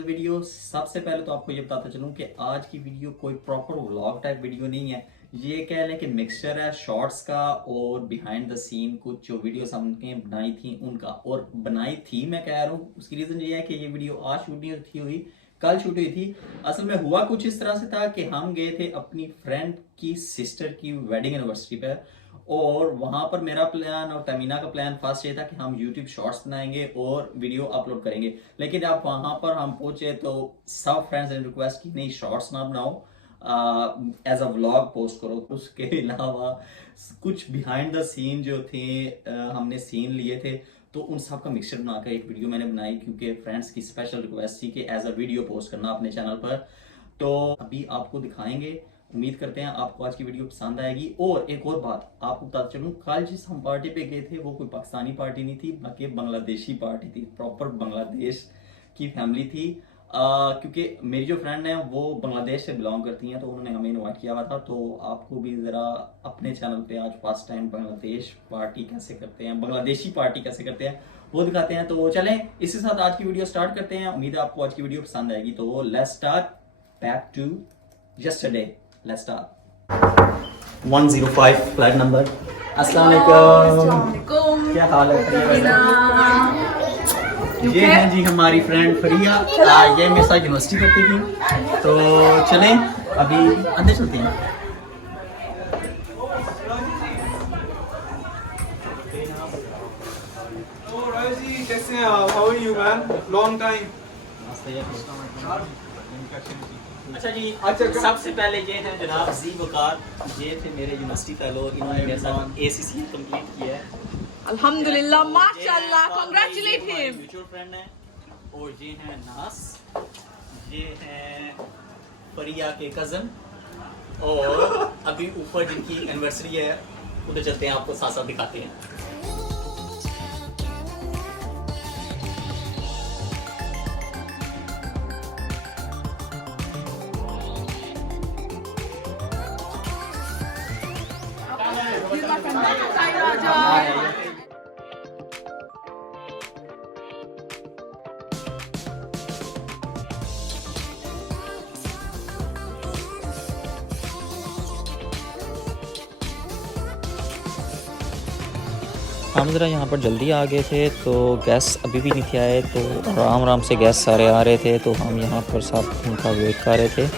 Another video. सबसे पहले तो आपको ये बताता चलूं कि आज की वीडियो कोई प्रॉपर व्लॉग टाइप वीडियो नहीं है। ये कह लें कि मिक्सचर है शॉर्ट्स का और बिहाइंड द सीन कुछ जो वीडियोस हमने बनाई थी उनका। और बनाई थी मैं कह रहा हूँ, उसकी रीजन ये है कि ये वीडियो आज शूट नहीं थी हुई, कल शूट हुई थी। असल में हुआ कुछ इस तरह से था कि हम गए थे अपनी फ्रेंड की सिस्टर की वेडिंग एनिवर्सरी पर, और वहां पर मेरा प्लान और तमीना का प्लान फर्स्ट ये था कि हम यूट्यूब शॉर्ट्स बनाएंगे और वीडियो अपलोड करेंगे। लेकिन अब वहां पर हम पहुंचे तो सब फ्रेंड्स ने रिक्वेस्ट की नहीं शॉर्ट्स ना बनाओ, एज अ व्लॉग पोस्ट करो। उसके अलावा कुछ बिहाइंड द सीन जो थे, हमने सीन लिए थे तो उन सब का मिक्सचर बनाकर एक वीडियो मैंने बनाई, क्योंकि फ्रेंड्स की स्पेशल रिक्वेस्ट थी कि एज अ वीडियो पोस्ट करना अपने चैनल पर। तो अभी आपको दिखाएंगे, उम्मीद करते हैं आपको आज की वीडियो पसंद आएगी। और एक और बात आपको बताता चलूं, कल जिस हम पार्टी पे गए थे वो कोई पाकिस्तानी पार्टी नहीं थी बल्कि बांग्लादेशी पार्टी थी, प्रॉपर बांग्लादेश की फैमिली थी। क्योंकि मेरी जो फ्रेंड है वो बांग्लादेश से बिलोंग करती हैं, तो उन्होंने हमें इनवाइट किया हुआ था। तो आपको भी ज़रा अपने चैनल पे आज फर्स्ट टाइम बांग्लादेश पार्टी कैसे करते हैं, बांग्लादेशी पार्टी कैसे करते हैं वो दिखाते हैं। तो चलें इसी साथ आज की वीडियो स्टार्ट करते हैं। उम्मीद है आपको आज की वीडियो पसंद आएगी। तो let's start back to yesterday. Let's start. 105 flat number. अस्सलाम वालेकुम, क्या हाल है? ये है जी हमारी फ्रेंड फरिया, ये मेरे साथ यूनिवर्सिटी करती थी। तो चलें अभी अंदर चलते हैं। कैसे हैं आप? How are you man? Long time. अच्छा जी, अच्छा सबसे पहले ये हैं जनाब जी वकार, ये थे मेरे यूनिवर्सिटी फेलो, इन्होंने मेरे साथ ACC कंप्लीट किया है। अल्हम्दुलिल्लाह, माशाल्लाह, कांग्रेचुलेट हिम। म्यूचुअल फ्रेंड है। और ये हैं नास, ये हैं फरिया के कजन, और अभी ऊपर जिनकी एनिवर्सरी है उधर चलते हैं, आपको साथ साथ दिखाते हैं। हम ज़रा यहाँ पर जल्दी आ गए थे तो गेस्ट अभी भी नहीं थे आए, तो आराम आराम से गेस्ट सारे आ रहे थे, तो हम यहाँ पर सब उनका वेट कर रहे थे।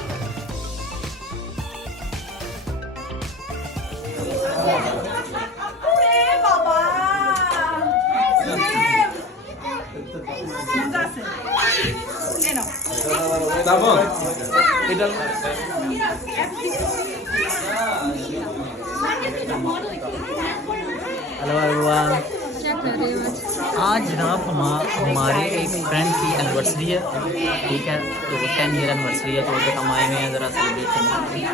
हेलो एवरीवन, आज जनाब हमारे एक फ्रेंड की एनिवर्सरी है, ठीक है, तो 10 ईयर एनिवर्सरी है, तो उधर हम आए हुए हैं ज़रा सेलिब्रेट करने।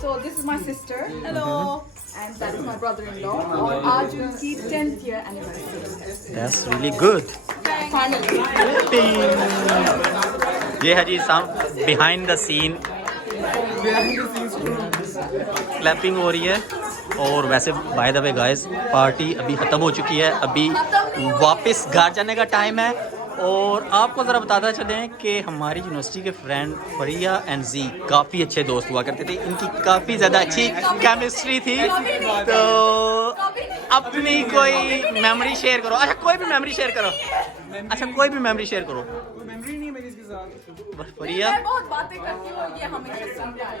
So this is my sister. Hello. And that is my brother-in-law. और आज उनकी 10th year anniversary. That's really good. Finally. ये है जी सम बिहाइंड द सीन, क्लैपिंग हो रही है। और वैसे by the way guys, party अभी ख़त्म हो चुकी है, अभी वापस घर जाने का टाइम है। और आपको ज़रा बताता चलें कि हमारी यूनिवर्सिटी के फ्रेंड फरिया एंड जी काफ़ी अच्छे दोस्त हुआ करते थे, इनकी काफ़ी ज़्यादा अच्छी केमिस्ट्री थी। तो अपनी कोई मेमोरी शेयर करो। अच्छा कोई भी मेमोरी शेयर करो। अच्छा कोई भी मेमोरी शेयर करो। मेमोरी नहीं मेरी इसके साथ। फरिया मैं बहुत बातें करती हूँ, ये हमेशा सुनता है।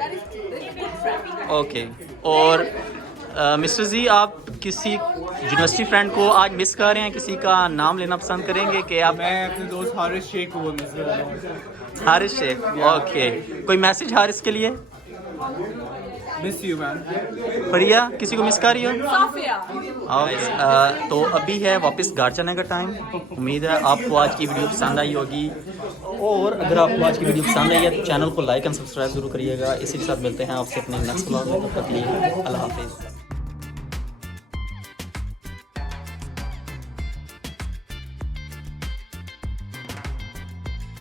That is really good friend. Okay. और मिस्टर जी, आप किसी यूनिवर्सिटी फ्रेंड को आज मिस कर रहे हैं, किसी का नाम लेना पसंद करेंगे कि आप? मैं अपने दोस्त हारिस शेख को मिस कर रहा हूँ। हारिस शेख, ओके। कोई मैसेज हारिस के लिए? Miss you, man. बढ़िया, किसी को मिस कर रही हो? Sophia. तो अभी है वापस घर जाने का टाइम। उम्मीद है आपको आज की वीडियो पसंद आई होगी, और अगर आपको आज की वीडियो पसंद आई है तो चैनल को लाइक एंड सब्सक्राइब जरूर करिएगा। इसी के साथ मिलते हैं आपसे अपने नेक्स्ट व्लॉग में। तब तक के लिए अल्लाह हाफिज़।